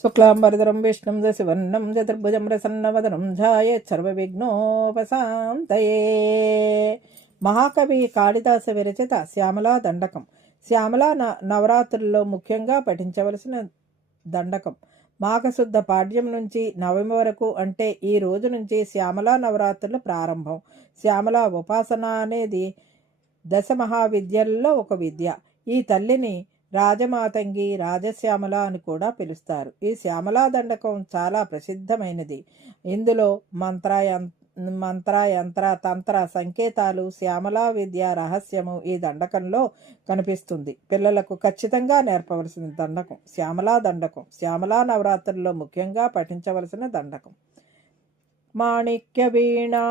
శుక్లాంబరధరం విష్ణుం దశవర్ణం చతుర్భుజం ప్రసన్నవదనం ధ్యాయేత్ సర్వవిఘ్నోపశాంతయే. మహాకవి కాళిదాస విరచిత శ్యామలా దండకం. శ్యామలా నవరాత్రుల్లో ముఖ్యంగా పఠించవలసిన దండకం. మాఘశుద్ధ పాడ్యం నుంచి నవమి వరకు, అంటే ఈ రోజు నుంచి శ్యామలా నవరాత్రులు ప్రారంభం. శ్యామలా ఉపాసన అనేది దశ మహావిద్యల్లో ఒక విద్య. ఈ తల్లిని రాజమాతంగి, రాజశ్యామల అని కూడా పిలుస్తారు. ఈ శ్యామలా దండకం చాలా ప్రసిద్ధమైనది. ఇందులో మంత్ర యంత్ర తంత్ర సంకేతాలు, శ్యామలా విద్య రహస్యము ఈ దండకంలో కనిపిస్తుంది. పిల్లలకు ఖచ్చితంగా నేర్పవలసిన దండకం శ్యామలా దండకం. శ్యామలా నవరాత్రుల్లో ముఖ్యంగా పఠించవలసిన దండకం. మాణిక్య వీణాముపలాలయంతిం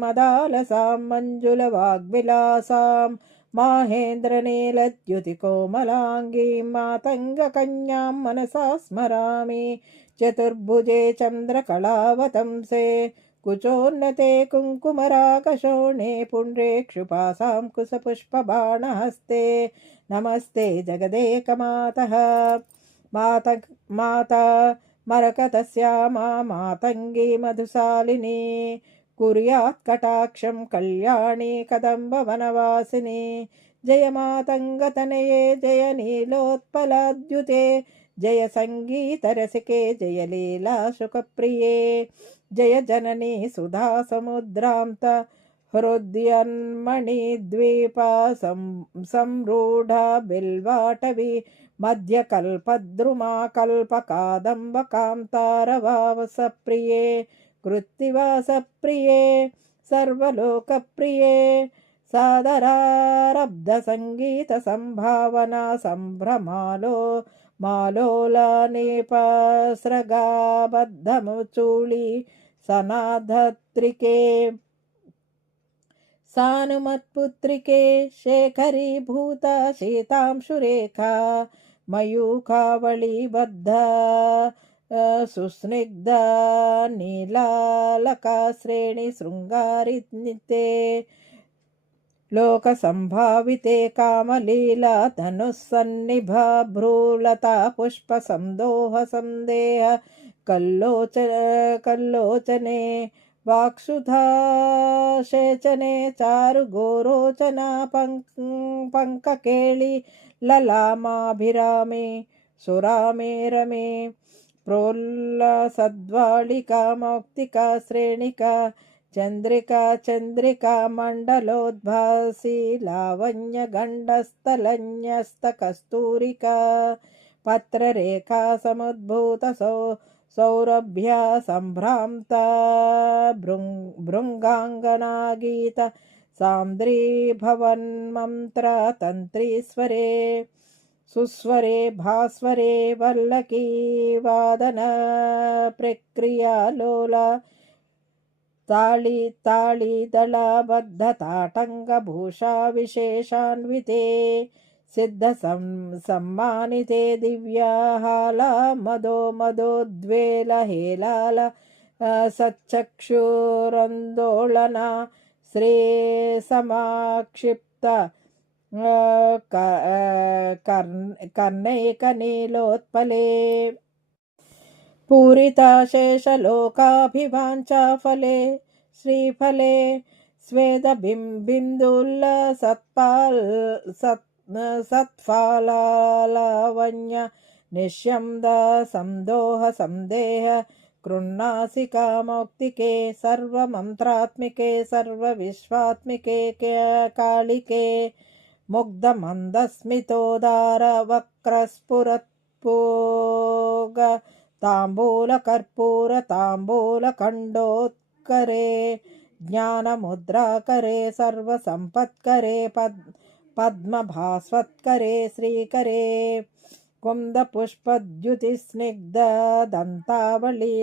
మదాలసాం మంజుల వాగ్విలాసాం మాహేంద్రనీలద్యుతి కోమలాంగీం మాతంగ కన్యాం మనసా స్మరామి. చతుర్భుజే చంద్రకళావతంసే కుచోన్నతే కుంకుమరాకశోణే పుండ్రేక్షుపాసాం కుశపుష్పబాణహస్తే నమస్తే జగదేకమాతః. మాతా మరకతశ్యామా మాతంగి మధుశాలిని కుర్యాత్ కటాక్షం కళ్యాణి కదంబ వనవాసిని. జయ మాతంగతనయే జయ నీలోత్పలాద్యుతే జయ సంగీత రసికే జయ లీలా శుకప్రియే. జయ జననీ సుధా సముద్రాంత హృద్యన్మణి ద్వీపా సంరూఢ బిల్వాటవి మధ్యకల్పద్రుమా కల్పకాదంబ కాంతారవావసప్రియే కృత్తివాసప్రియే సర్వలోకప్రియే. సాదరారబ్ధ సంగీత సంభావనా సంభ్రమాలో మాలోలానిపస్రగాబద్ధముచూళి సనాధత్రికే సానుమత్పుత్రికే శేఖరీభూత శీతాంశురేఖా మయూఖావళీబద్ధ సుస్నిగ్ధ నీలాలకా శ్రేణి శృంగారితే లోక సంభావితే కామలీలా ధనుస్సన్నిభ భ్రూలతా పుష్ప సందోహ సందేహ కల్లోచనే వాక్సుధాశేచనే చారు గోరోచనా పంకకేళి లలామాభిరామే సురామే రమే ప్రోల్లసద్వాళికా మౌక్తికా శ్రేణికా చంద్రికా చంద్రికా మండలోద్భాసి లావణ్య గండస్థలన్యస్త కస్తూరికా పత్రరేఖా సముద్భూత సౌరభ్య సంభ్రాంత భృంగాంగనాగీత సాంద్రీభవన్మంత్ర తంత్రీస్వరే సుస్వరే భాస్వరే వల్లకీ వాదన ప్రక్రియాలోల తాళిదళబద్ధ తాటంగభూషా విశేషాన్వితే సిద్ధ సమ్మానితే దివ్యాహాల మదోద్వేల హేలాల సచ్చక్షురందోళన శ్రీ సమాక్షిప్త కర్ణైకనీలోత్పలే పూరితాశేషలోకాభివాంఛాఫలే శ్రీఫలే స్వేదబిందుల్ల సత్ఫలావన్య నిశ్యంద సందోహ సందేహ కృన్నాసికా మౌక్తికే సర్వమంత్రాత్మికే సర్వవిశ్వాత్మికే కాళికే ముగ్ధ మందస్మితోదార వక్రస్ఫురత్పోగ తాంబూల కర్పూర తాంబూల ఖండోత్కరే జ్ఞానముద్రాకరే సర్వసంపత్కరే పద్మభాస్వత్కరే శ్రీకరే కుందపుష్పద్యుతిస్నిగ్ధ దంతావళి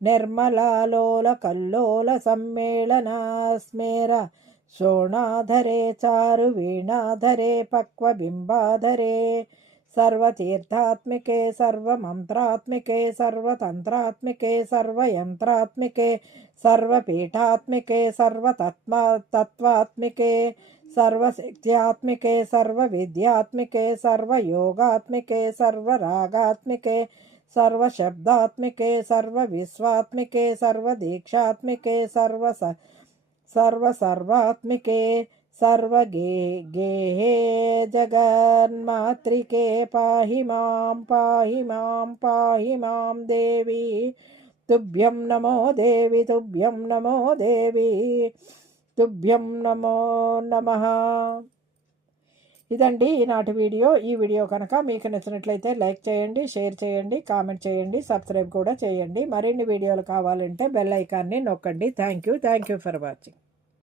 నిర్మలాలోల కల్లోల సమ్మేళనా స్మేర శోణాధరే చారు వీణాధరే పక్వబింబాధరే सर्वतीर्थात्मिके सर्वमंत्रात्मिके सर्वतंत्रात्मिके सर्वयंत्रात्मिके सर्वपीठात्मिके सर्वतत्त्वात्मिके सर्वशक्त्यात्मिके सर्वविद्यात्मिके सर्वयोगात्मिके सर्वरागात्मिके सर्वशब्दात्मिके सर्वविश्वात्मिके सर्वदीक्षात्मिके सर्वात्मिके सर्वगेहे जगन्मात्रिके पाहि मां देवी तुभ्यं नमो देवी तुभ्यं नमो देवी తుభ్యం నమో నమః. ఇదండి ఈనాటి వీడియో. ఈ వీడియో కనుక మీకు నచ్చినట్లయితే లైక్ చేయండి, షేర్ చేయండి, కామెంట్ చేయండి, సబ్స్క్రైబ్ కూడా చేయండి. మరిన్ని వీడియోలు కావాలంటే బెల్ ఐకాన్ని నొక్కండి. Thank you for watching.